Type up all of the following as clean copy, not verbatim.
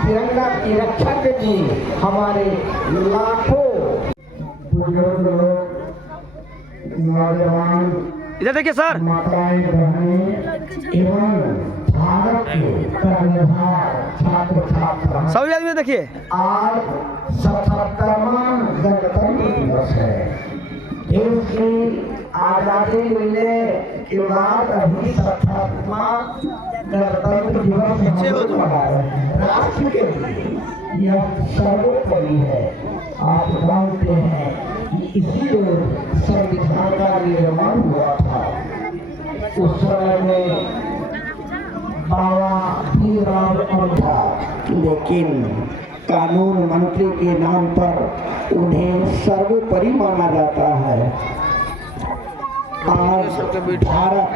तिरंगा की रक्षा के लिए हमारे लाखों बुजुर्ग लोग, नौजवान, इधर देखिए सर, माताएं, बहनें एवं भारत के कर्णधार छात्र छात्रा, सभी आदमी देखिए, आज 77वां गणतंत्र दिवस है। देश की आजादी मिलने के बाद अभी 77वां गणतंत्र दिवस मना रहे हैं। राष्ट्र के लिए यह सर्वोपरि है। आप जानते हैं कि इसी रोज संविधान का निर्माण हुआ था। उस समय में बाबा भीमराव अम्बेडकर, लेकिन कानून मंत्री के नाम पर उन्हें सर्वोपरि माना जाता है। आज भारत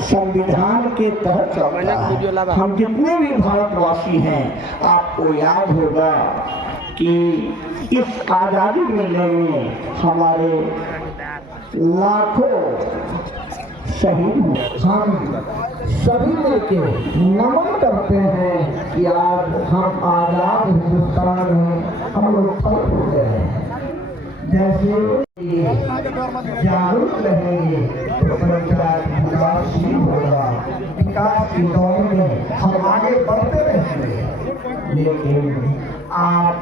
संविधान के तहत चलता है। हम जितने भी भारतवासी हैं, आपको याद होगा कि इस आजादी मिलने में हमारे लाखों शहीद हुए। हम सभी मिलके नमन करते हैं कि आज हम आजाद हिंदुस्तान में हम लोग फल हो गए हैं। जैसे जागरूक रहेंगे तो पंचायत विकास ही होगा। विकास की दौड़ में हम आगे बढ़ते रहेंगे। लेकिन आप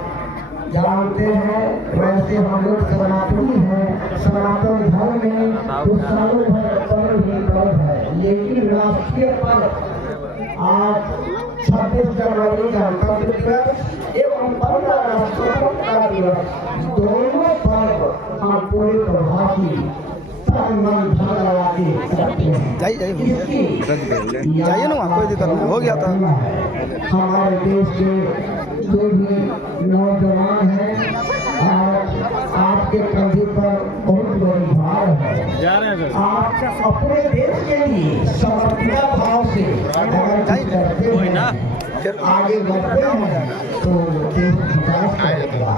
जानते हैं, वैसे हम लोग सनातनी हैं, सनातन धर्म में तो सालों भर पर्व ही पर्व है। लेकिन राष्ट्रीय पर्व आज 26 जनवरी गणतंत्र दिवस एवं 15 राष्ट्रपति दिवस, दोनों पर्व हम पूरे प्रभावी जाइए ना, कोई दिक्कत नहीं, हो गया था। हमारे देश के जो भी नौजवान हैं, आपके कंधे पर बहुत बड़ी भार है। आप अपने देश के लिए समर्पित भाव से अगर करते हैं, आगे बढ़ते हैं तो देश विकास करेगा।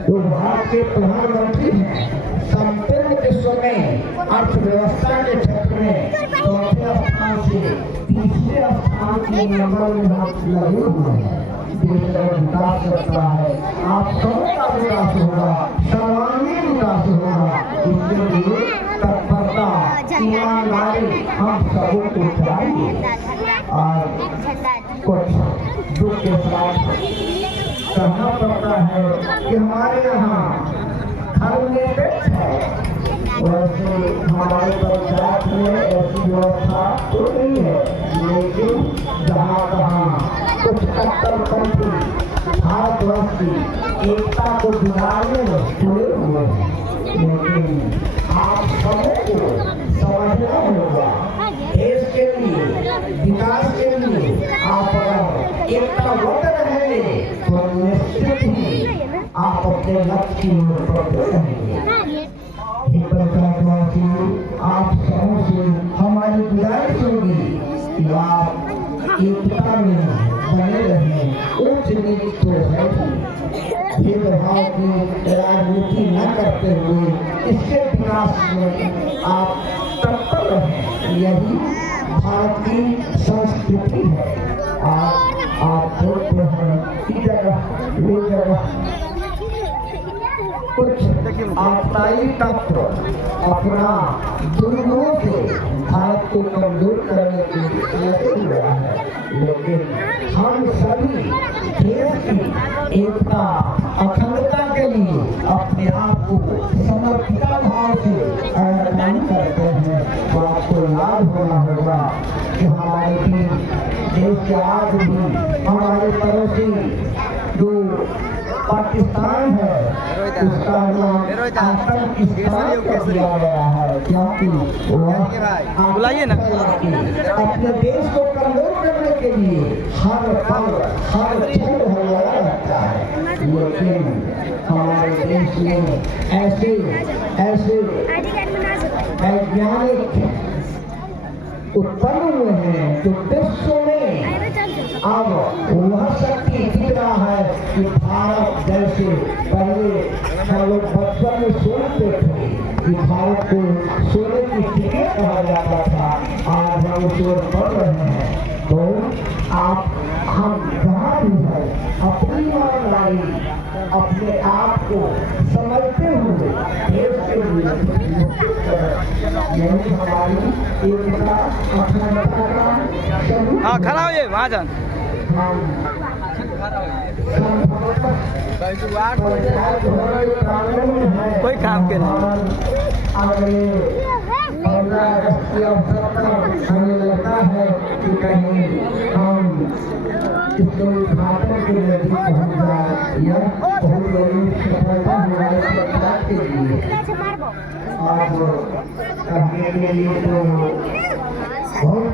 तो भारत के प्रधानमंत्री हैं, संपूर्ण विश्व में अर्थव्यवस्था के क्षेत्र में चौथे स्थान से तीसरे स्थान के नंबर में हाथ लगे हुए हैं। देश का विकास करता है, आप सबका विकास होगा, सर्वांगीण विकास होगा। इसके लिए तत्परता, ईमानदारी हम सबको चाहिए। और कुछ दुख के साथ कहना पड़ता है कि हमारे यहाँ धर्मनिरपेक्ष है, वैसे हमारे पंचायत में ऐसी व्यवस्था तो नहीं है। लेकिन जहाँ तहाँ कुछ कट्टरपंथी भारतवर्ष की एकता को बिगाड़ने में जुड़े हुए हैं। लेकिन आप सबको समझना होगा, देश के लिए, विकास के लिए आप अगर एकताबद्ध रहेंगे तो निश्चित ही आप अपने लक्ष्य की ओर बढ़ते रहेंगे। आप सबों से हमारी गुजारिश होगी कि आप एकता में बने रहें। उच्च नीच तो है ही। भेदभाव की राजनीति न करते हुए इसके विकास में आप तत्पर रहें। यही भारत की संस्कृति है। आप देखते हैं कि जगह ये जगह कुछ आपदाई तत्व अपना दुर्गुणों से भारत को कमजोर करने के लिए लगे हुए हैं, लेकिन हम सभी देश की एकता अखंडता के लिए अपने आप को समर्पिता भाव से काम करते हैं। तो आपको याद होना होगा कि हमारे देश के आज भी हमारे पड़ोसी जो पाकिस्तान है उसका नाम आतंकिस्तान कर दिया गया है, क्योंकि वह बुलाइए ना। अपने देश को कमजोर करने के लिए हर पल हर क्षण हमारा रहता है। लेकिन हमारे देश में ऐसे वैज्ञानिक उत्पन्न हुए हैं जो विश्व में अब वह शक्ति दिख रहा है कि भारत जैसे पहले हम लोग बचपन में सुनते थे कि भारत को सोने की चिड़िया कहा जाता था, आज हम उस ओर बढ़ रहे हैं। तो हम जहाँ भी है अपनी ईमानदारी अपने आप को समझते हुए देश के लिए यही हमारी एकता अखंडता का हाँ खड़ा हो महाजन। कोई काम के नहीं। 15 अगस्त के अवसर पर हमें लगता है कि कहीं हम इसके उद्घाटन के नजदीक पहुंच जाए। यह बहुत बड़ी सफलता हमारे सरकार के लिए। आज कहने के लिए तो बहुत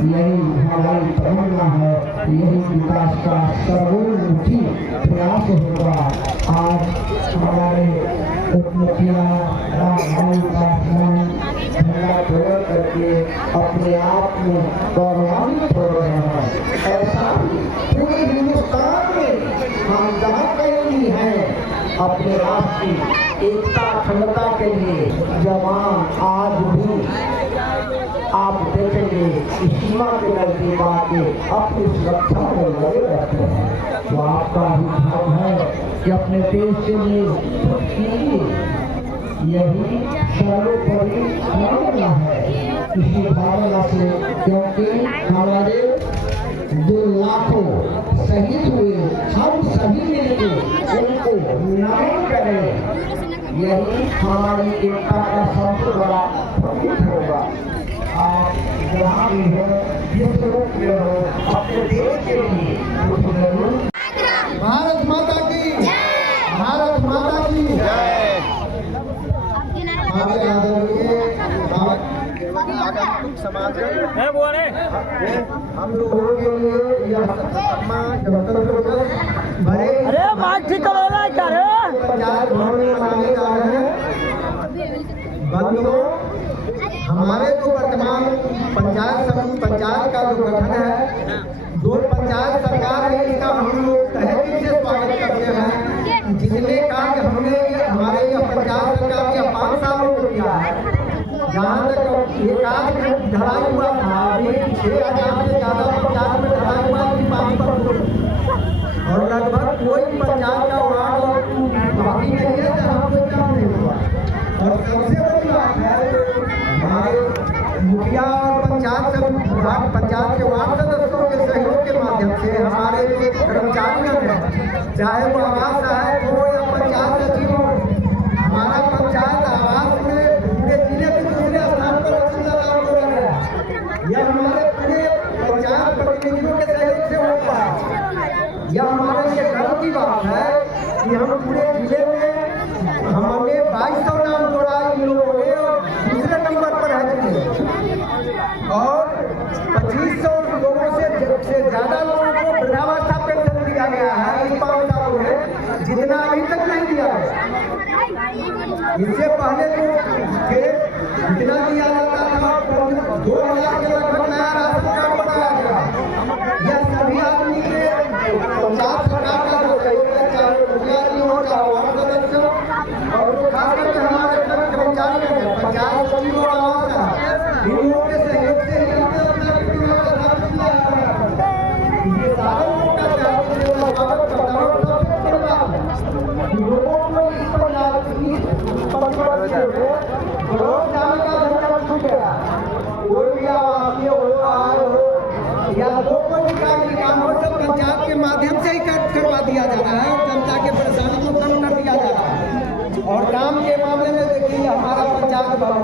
यही हमारी तमन्ना है, यही विकास का सर्वोन्मुखी प्रयास होगा। आज हमारे उपमुखिया रामभाई पासवान झंडा तोड़ करके अपने आप में गौरवान्वित हो रहे हैं। ऐसा पूरे हिंदुस्तान में हम जहाँ कहीं भी हैं अपने राष्ट्र की एकता अखंडता के लिए जवान आज भी आप देखेंगे कि सीमा के नजदीक आके अपनी सुरक्षा में लगे रहते हैं। तो आपका भी धर्म है कि अपने देश के लिए कुछ कीजिए। यही सर्वोपरि भावना है, इसी भावना से, क्योंकि हमारे जो लाखों शहीद हुए हम सभी मिलकर उनको नमन करें। यही हमारी एकता का सबसे बड़ा प्रतीक होगा। आप जहाँ भी हो, जिस रूप में हो, अपने देश के लिए कुछ जरूर। भारत माता की भारत माता की जय। हमारे आदरणीय हम लोगों के लिए यह गणतंत्र दिवस बड़े अरे बात ठीक करो ना क्या रे? पंचायत भवन में मनाने जा रहे हैं। बंधुओं, हमारे जो वर्तमान पंचायत का जो गठन है, जो पंचायत सरकार है, इसका हम लोग तहे से स्वागत करते हैं। जितने कार्य हमने हमारे यह पंचायत सरकार के 5 सालों में किया है, जहाँ तक ये कार्य ढलाई हुआ था, अभी 6000 से ज़्यादा पंचायत में ढलाई हुआ है 5%, और लगभग कोई पंचायत का वार्ड बाकी नहीं है जहाँ कोई काम नहीं हुआ। और सबसे बड़ी बात है, हमारे मुखिया और पंचायत के वार्ड सदस्यों के सहयोग के माध्यम से हमारे जो कर्मचारी हैं, चाहे वो आवास सहायक हो या पंचायत सचिव हो, हमारा पंचायत आवास में पूरे जिले के दूसरे स्थान पर काम कर रहा है। यह हमारे पूरे पंचायत प्रतिनिधियों के सहयोग से हो पाया। यह हमारे लिए गर्व की बात है कि हम पूरे जिले में हमने 2200 नाम जोड़ा इन लोगों ने, और दूसरे नंबर पर है और 2500 लोगों से ज़्यादा लोगों को वृद्धावस्था पेंशन दिया गया है इन 5 सालों में, जितना अभी तक नहीं दिया है। इससे पहले तो जितना दिया जाता था 2000 के लगभग नया राशन कार्ड बनाया गया। यह सभी आदमी के पंजाब सरकार का जो सहयोग है, चाहे मुखिया और वार्ड सदस्य और खास करके हमारे कर्मचारी हैं, पंचायत समिति और आवास है, इन लोगों के सहयोग से ये सारे लोगों का स्वागत करता हूं। सबसे बड़ी बात है लोगों को इस पंचायत की पंचायत से रोज जाने का झंझट छूट गया। कोई भी आवासीय हो आय हो या कोई भी काम हो सब पंचायत के माध्यम से ही करवा दिया जा रहा है। जनता के परेशानी को कम कर दिया जा रहा है। और काम के मामले में देखिए हमारा पंचायत भवन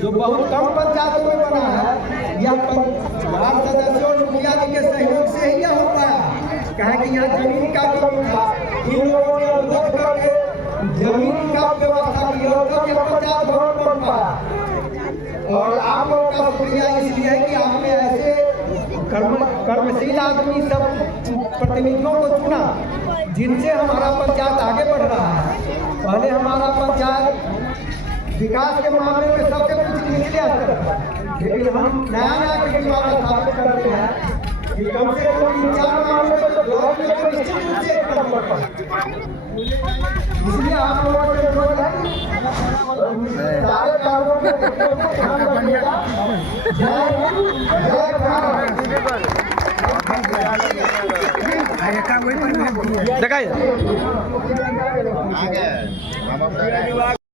जो बहुत कम पंचायतों में बना है, यह वार्ड सदस्यों और मुखिया जी के सहयोग से ही यह हो पाया। कहा कि यहाँ जमीन का कमी था, इन लोगों ने अनुरोध करके जमीन का व्यवस्था की और ये पंचायत भवन बन पाया। और आप लोगों का शुक्रिया इसलिए है कि आपने ऐसे कर्मशील आदमी सब प्रतिनिधियों को चुना जिनसे हमारा पंचायत आगे बढ़ रहा है। पहले हमारा पंचायत विकास के मामले में सबसे कुछ निचले स्तर पर, लेकिन हम नया कीर्तिमान स्थापित करते हैं कि कम से कम 3-4 मामले में तो ब्लॉक में तो निश्चित रूप से एक नंबर पर। इसलिए आप लोगों को अनुरोध है सारे कामों में ध्यान रखिएगा। जय देखाइए